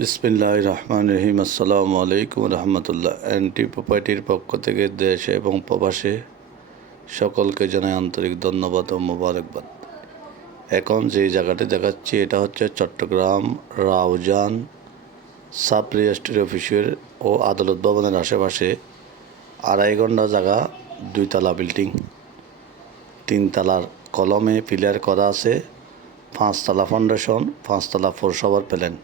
বিসমিল্লাহির রহমানির রহিম। আসসালামু আলাইকুম রহমতুল্লাহ। এনটি প্রপার্টির পক্ষ থেকে দেশে এবং প্রবাসে সকলকে জানাই আন্তরিক ধন্যবাদ ও মোবারকবাদ। এখন যে জায়গাটি দেখাচ্ছি এটা হচ্ছে চট্টগ্রাম রাউজান সাব রেজিস্ট্রি অফিসের ও আদালত ভবনের আশেপাশে 2.5 ঘন্টা জায়গা, 2 তলা বিল্ডিং, 3 তলার কলমে পিলার করা আছে, 5 তলা ফাউন্ডেশন, 5 তলা ফোরশোভার প্ল্যান,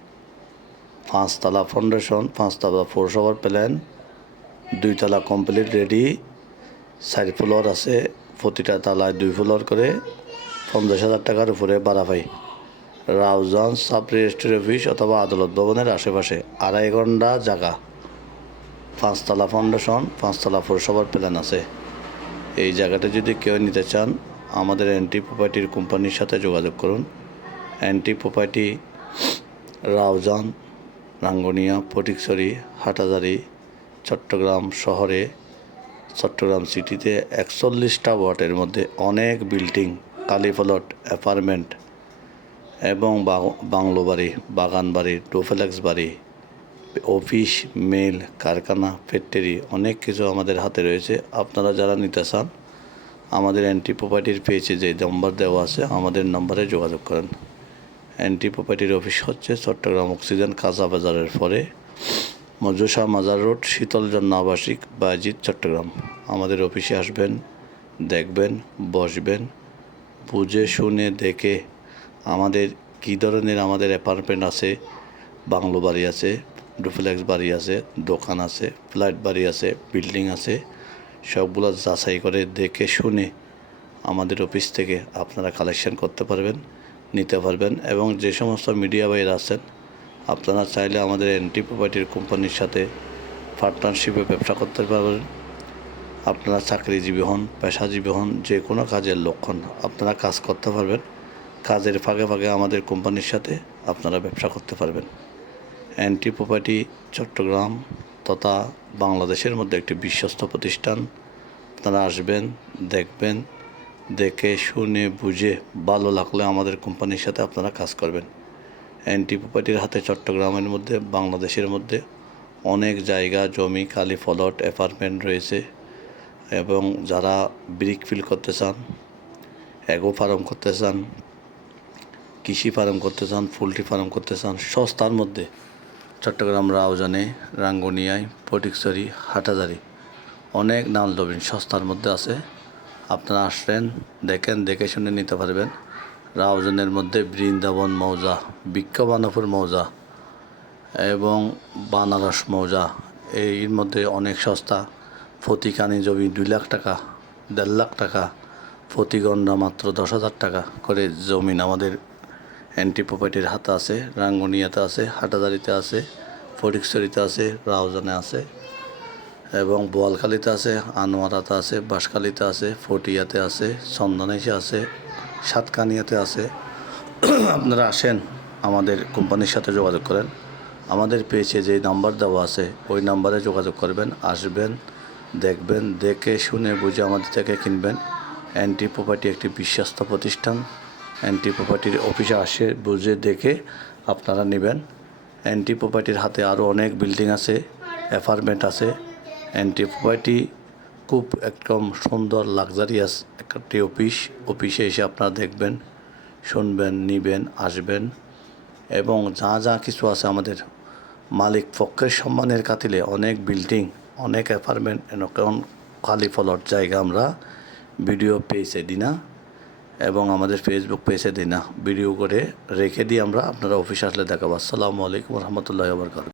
5 তলা ফাউন্ডেশন, 5 তলা ফোরশোভার প্ল্যান, 2 তলা কমপ্লিট রেডি, 4 ফ্লোর আছে, প্রতিটা তলায় 2 ফ্লোর করে 50,000 টাকার উপরে ভাড়া পাই। রাউজান সাব রেজিস্ট্রি অফিস অথবা আদালত ভবনের আশেপাশে 2.5 ঘন্টা জায়গা, 5 তলা ফাউন্ডেশন, 5 তলা ফোরশোভার প্ল্যান আছে। এই জায়গাটা যদি কেউ নিতে চান আমাদের এনটি প্রপার্টির কোম্পানির সাথে যোগাযোগ করুন। এনটি প্রপার্টি রাউজান, রাঙ্গুনিয়া, ফটিকছড়ি, হাটহাজারী, চট্টগ্রাম শহরে, চট্টগ্রাম সিটিতে 41টা ওয়ার্ডের মধ্যে অনেক বিল্ডিং, কালীপ্লট, অ্যাপার্টমেন্ট এবং বাংলো বাড়ি, বাগান বাড়ি, ডুপ্লেক্স বাড়ি, অফিস, মিল, কারখানা, ফ্যাক্টরি অনেক কিছু আমাদের হাতে রয়েছে। আপনারা যারা নিতে চান আমাদের এনটি প্রপার্টির পেজে যে নাম্বার দেওয়া আছে আমাদের নাম্বারে যোগাযোগ করেন। এনটি প্রপার্টির অফিস হচ্ছে চট্টগ্রাম অক্সিজেন কাঁচা বাজারের পরে মজুসা মাজার রোড, শীতলজন্য আবাসিক, বাজিত, চট্টগ্রাম। আমাদের অফিসে আসবেন, দেখবেন, বসবেন, বুঝে শুনে দেখে আমাদের কী ধরনের আমাদের অ্যাপার্টমেন্ট আছে, বাংলো বাড়ি আছে, ডুপ্লেক্স বাড়ি আছে, দোকান আছে, ফ্ল্যাট বাড়ি আছে, বিল্ডিং আছে, সবগুলো যাচাই করে দেখে শুনে আমাদের অফিস থেকে আপনারা কালেকশন করতে পারবেন, নিতে পারবেন। এবং যে সমস্ত মিডিয়া বাইরে আছেন আপনারা চাইলে আমাদের এনটি প্রপার্টির কোম্পানির সাথে পার্টনারশিপে ব্যবসা করতে পারবেন। আপনারা চাকরিজীবী হন, পেশাজীবী হন, যে কোনো কাজের লক্ষণ আপনারা কাজ করতে পারবেন। কাজের ফাঁকে ফাঁকে আমাদের কোম্পানির সাথে আপনারা ব্যবসা করতে পারবেন। এনটি প্রপার্টি চট্টগ্রাম তথা বাংলাদেশের মধ্যে একটি বিশ্বস্ত প্রতিষ্ঠান। আপনারা আসবেন, দেখবেন, দেখে শুনে বুঝে ভালো লাগলে আমাদের কোম্পানির সাথে আপনারা কাজ করবেন। এনটি প্রপার্টির হাতে চট্টগ্রামের মধ্যে, বাংলাদেশের মধ্যে অনেক জায়গা, জমি, কালি প্লট, অ্যাপার্টমেন্ট রয়েছে। এবং যারা ব্রিক ফিল করতে চান, অ্যাগো ফার্ম করতে চান, কৃষি ফার্ম করতে চান, পোলট্রি ফার্ম করতে চান, সস্তার মধ্যে চট্টগ্রাম রাউজানে, রাঙ্গুনিয়ায়, ফটিকছড়ি, হাটহাজারী অনেক নাল জমিন সস্তার মধ্যে আছে। আপনারা আসলেন, দেখেন, দেখে শুনে নিতে পারবেন। রাউজানের মধ্যে বৃন্দাবন মৌজা, বিক্ষবানপুর মৌজা এবং বানারস মৌজা, এর মধ্যে অনেক সস্তা। প্রতিখানি জমি 2 লাখ টাকা, 1.5 লাখ টাকা, প্রতি গন্ডা মাত্র 10,000 টাকা করে জমিন আমাদের এনটি প্রপার্টির হাতে আছে। রাঙ্গুনিয়াতে আছে, হাটহাজারীতে আছে, ফটিকছড়িতে আছে, রাউজানে আছে এবং বোয়ালখালীতে আছে, আনোয়ারাতে আছে, বাঁশখালীতে আছে, ফটিয়াতে আছে, চন্দনাইশে আছে, সাতকানিয়াতে আছে। আপনারা আসেন, আমাদের কোম্পানির সাথে যোগাযোগ করেন। আমাদের পেজে যে নাম্বার দেওয়া আছে ওই নাম্বারে যোগাযোগ করবেন, আসবেন, দেখবেন, দেখে শুনে বুঝে আমাদের থেকে কিনবেন। এনটি প্রপার্টি একটি বিশ্বস্ত প্রতিষ্ঠান। এনটি প্রপার্টির অফিসে আসে বুঝে দেখে আপনারা নেবেন। এনটি প্রপার্টির হাতে আরও অনেক বিল্ডিং আছে, অ্যাপার্টমেন্ট আছে। এনটি প্রপার্টি খুব একদম সুন্দর লাক্সারিয়াস একটি অফিসে এসে আপনারা দেখবেন, শুনবেন, নিবেন, আসবেন এবং যা যা কিছু আছে আমাদের মালিক পক্ষের সম্মানের খাতিরে অনেক বিল্ডিং, অনেক অ্যাপার্টমেন্ট, এরকম খালি প্লট জায়গা আমরা ভিডিও পেজে দিই না এবং আমাদের ফেসবুক পেজে দিই না, ভিডিও করে রেখে দিই আমরা। আপনারা অফিসে আসলে দেখাবো। আসসালামু আলাইকুম রহমতুল্লাহি ওয়া বারাকাতুহু।